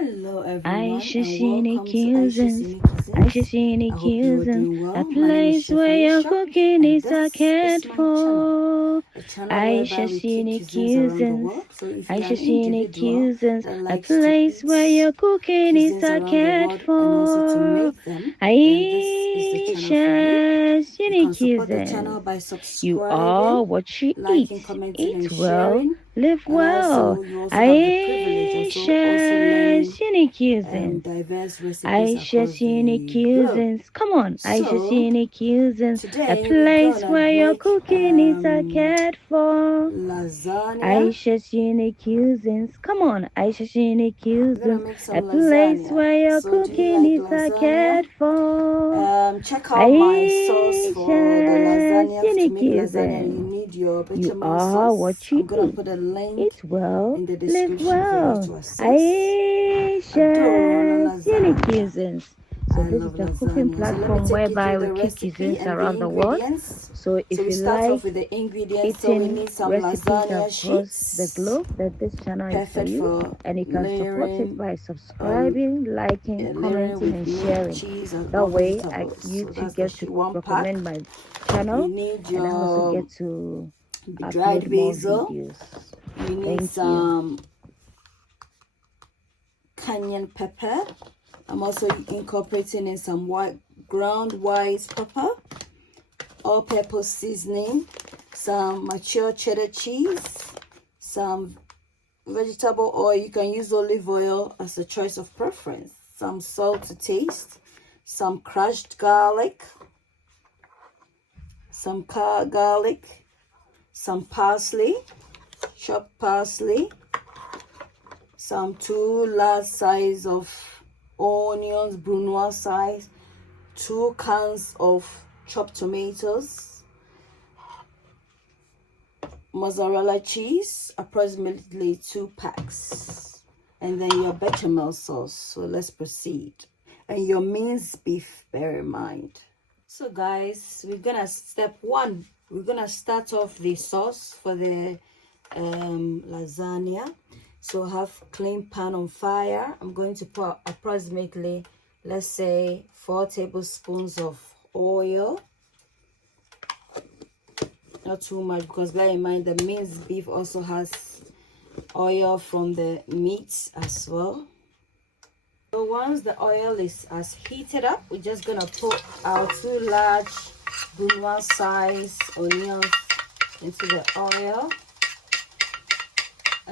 Hello everyone Ayesha and welcome to Aisha's Cuisines. Unique Cuisines. Ayesha I hope you're doing well. A My name is place Chef where your Ayesha cooking and is a this cared is my channel. for. A channel whereby we take cuisines around the world. So if you're an individual that A likes to place eat where your cooking is cuisines a around the cared world and also to for. make them, then this is the channel for you. Aisha's You Unique can support the channel Cuisines. by You are subscribing, what you liking, eat. commenting Eat and well, sharing. live And well. also you also have the privilege also learning Aisha's Unique Cuisines. diverse recipes across Aisha's Unique the globe. Cuisines. Come on, Aisha's So Unique Cuisines. A today we're place gonna where your make cooking is a cared for. lasagna. Aisha's Unique Cuisines. Come on, Aisha's Unique We're gonna Cuisines. make A some place lasagna. where your So do you cooking like is a lasagna? cared for. Check out my sauce for the Aisha's lasagna. To Unique make lasagna, you Cuisines. need your You bechamel are sauce. what you I'm gonna eat. put a link Eat well, in the live description for you well. to access. Aisha's Unique Cuisines. So I this love is a cooking lasagna. So let me platform take you whereby through we the cook recipe cuisines and the around the world. ingredients. So if So we you start off like with the ingredients. So we eating need some recipes lasagna across the sheets. globe, then this channel is for Perfect you. for And you can support it by um, subscribing, liking, layering commenting, with and meat, sharing. cheese, and That all way, vegetables. So YouTube that's the gets to one pack. recommend my You channel, need and I also your get to dried upload more basil. videos. You need Thank you. some cayenne pepper. I'm also incorporating in some ground white pepper, all-purpose seasoning, some mature cheddar cheese, some vegetable oil. You can use olive oil as a choice of preference, some salt to taste, some crushed garlic, some garlic, some parsley, chopped parsley, some 2 large size of onions, brunoise size, 2 cans of chopped tomatoes, mozzarella cheese, approximately 2 packs, and then your bechamel sauce. So let's proceed. And your minced beef, bear in mind. So guys, we're gonna step 1, we're gonna start off the sauce for the lasagna. So have clean pan on fire. I'm going to put approximately, let's say, 4 tablespoons of oil. Not too much, because bear in mind the minced beef also has oil from the meat as well. So once the oil has heated up, we're just gonna put our 2 large brunoise size onions into the oil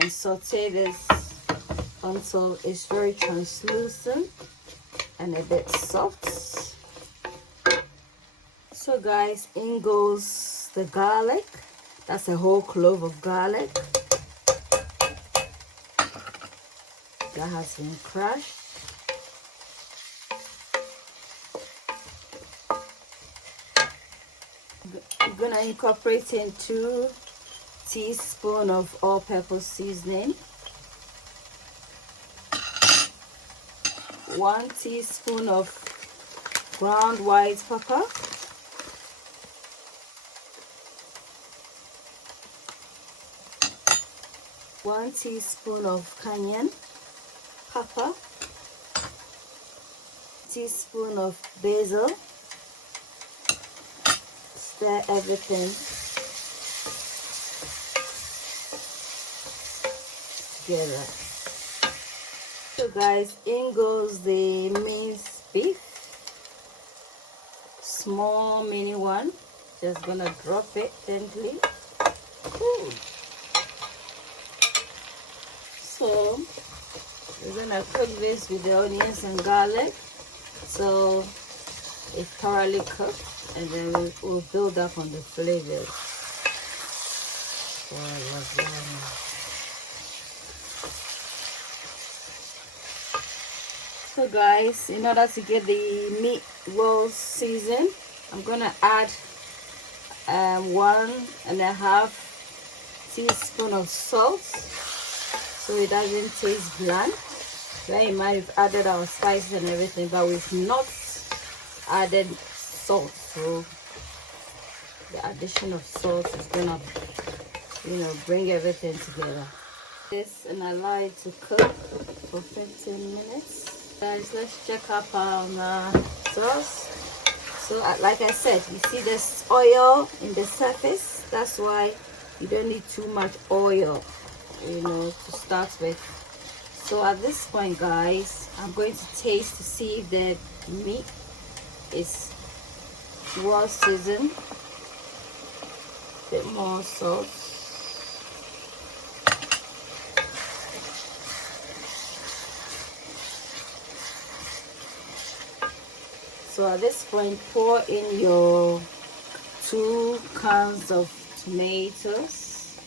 and saute this until it's very translucent and a bit soft. So guys, in goes the garlic. That's a whole clove of garlic that has been crushed. We're gonna incorporate in 2 teaspoons of all-purpose seasoning, 1 teaspoon of ground white pepper, 1 teaspoon of cayenne pepper, teaspoon of basil. Stir everything together. So guys, in goes the minced beef, small mini one. Just gonna drop it gently. Ooh. So we're gonna cook this with the onions and garlic so it's thoroughly cooked, and then we'll build up on the flavors for lasagna. So guys, in order to get the meat well seasoned, I'm gonna add 1.5 teaspoon of salt so it doesn't taste bland. Bear in mind we've added our spices and everything, but we've not added salt, so the addition of salt is gonna, bring everything together. This, and allow it to cook for 15 minutes. Guys, let's check up on sauce. So like I said, you see this oil in the surface. That's why you don't need too much oil, you know, to start with. So at this point, guys, I'm going to taste to see if the meat is well seasoned. A bit more salt. So at this point, pour in your 2 cans of tomatoes,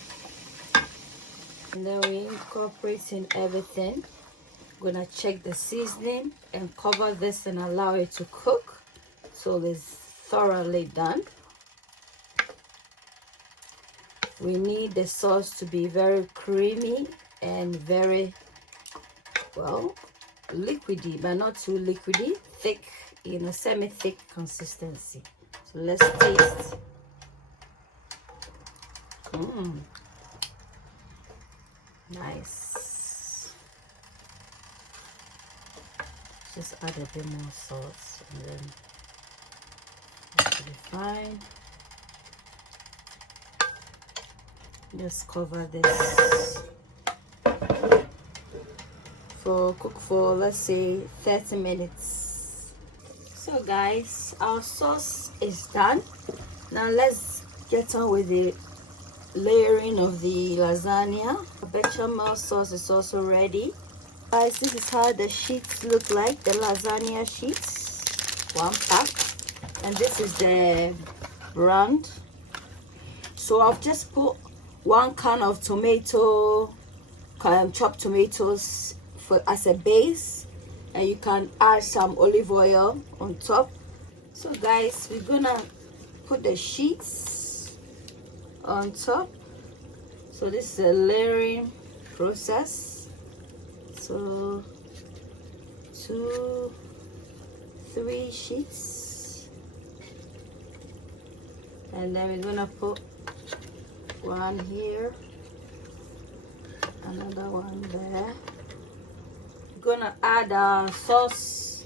and then we incorporate in everything. I'm gonna check the seasoning and cover this and allow it to cook till it's thoroughly done. We need the sauce to be very creamy and very, well, liquidy, but not too liquidy, thick, in a semi-thick consistency. So let's taste. Nice. Just add a bit more sauce and then it should be fine. Just cover this for cook for, let's say, 30 minutes. So guys, our sauce is done. Now let's get on with the layering of the lasagna. The bechamel sauce is also ready. Guys, this is how the sheets look like, the lasagna sheets, 1 pack, and this is the brand. So I've just put 1 can of tomato, chopped tomatoes as a base, and you can add some olive oil on top. So guys, we're gonna put the sheets on top. So this is a layering process. So 2, 3 sheets, and then we're gonna put 1 here, another one there. We're gonna add our sauce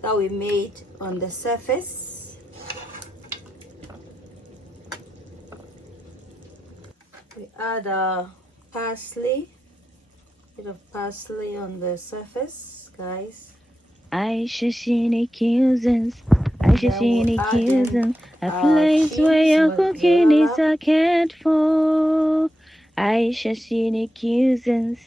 that we made on the surface. We add our parsley, bit of parsley on the surface, guys. Ayesha Cuisines, Ayesha Then we'll add in Cuisines, a place where your cooking is mozzarella. a cared for. Ayesha Cuisines,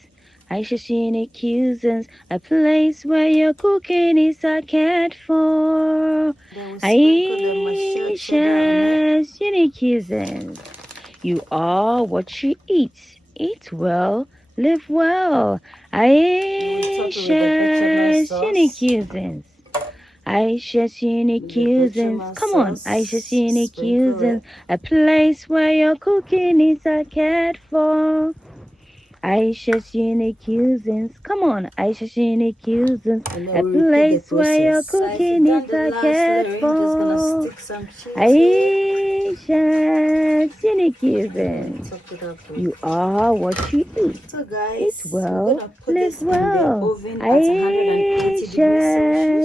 Ayesha Cuisines, a place where your cooking is a cared for. Then we sprinkle the mature cheddar on it. Ayesha Cuisines, you are what you eat. Eat well, live well. Ayesha Cuisines. Ayesha Cuisines. Come on, Ayesha Cuisines. A place where your cooking is cared for. Ayesha Cuisines. Come on, Ayesha Cuisines. A place where your cooking is cared for. Ayesha Cuisines. You are what you eat. So guys, Eat well, live well. Ayesha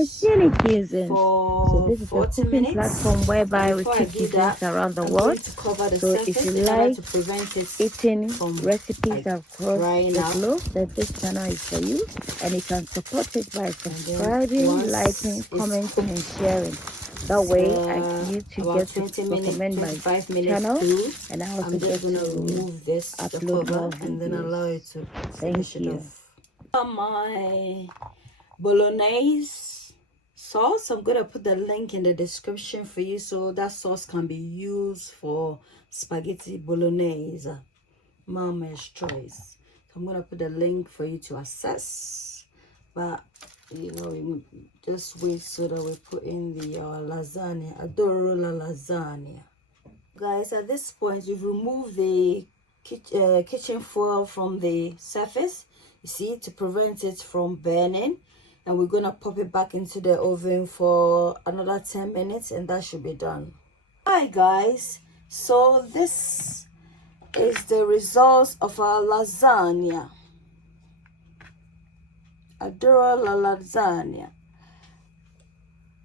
Cuisines. So this is a cooking platform whereby we keep cuisines around the world. So if you like eating recipes across the globe, then this channel is for you. And you can support it by subscribing, liking, commenting, and sharing. That way, YouTube gets to recommend my channel, and I also get to remove this upload more and then allow it to Thank you. My bolognese sauce, I'm gonna put the link in the description for you, so that sauce can be used for spaghetti bolognese, mama's choice. So I'm gonna put the link for you to access, but you know, we just wait so that we put in the lasagna, adoro lasagna. Guys, at this point we've removed the kitchen foil from the surface, you see, to prevent it from burning, and we're gonna pop it back into the oven for another 10 minutes, and that should be done. Hi guys, so this is the results of our lasagna. Adoro la lasagna.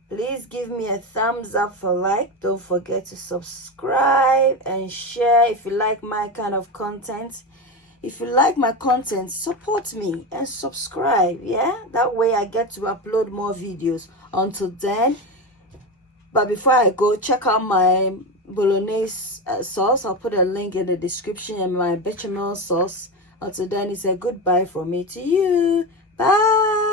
Please give me a thumbs up for like. Don't forget to subscribe and share if you like my kind of content. If you like my content, support me and subscribe, yeah? That way I get to upload more videos. Until then, but before I go, check out my bolognese sauce. I'll put a link in the description, and my bechamel sauce. Until then, it's a goodbye from me to you. Bye.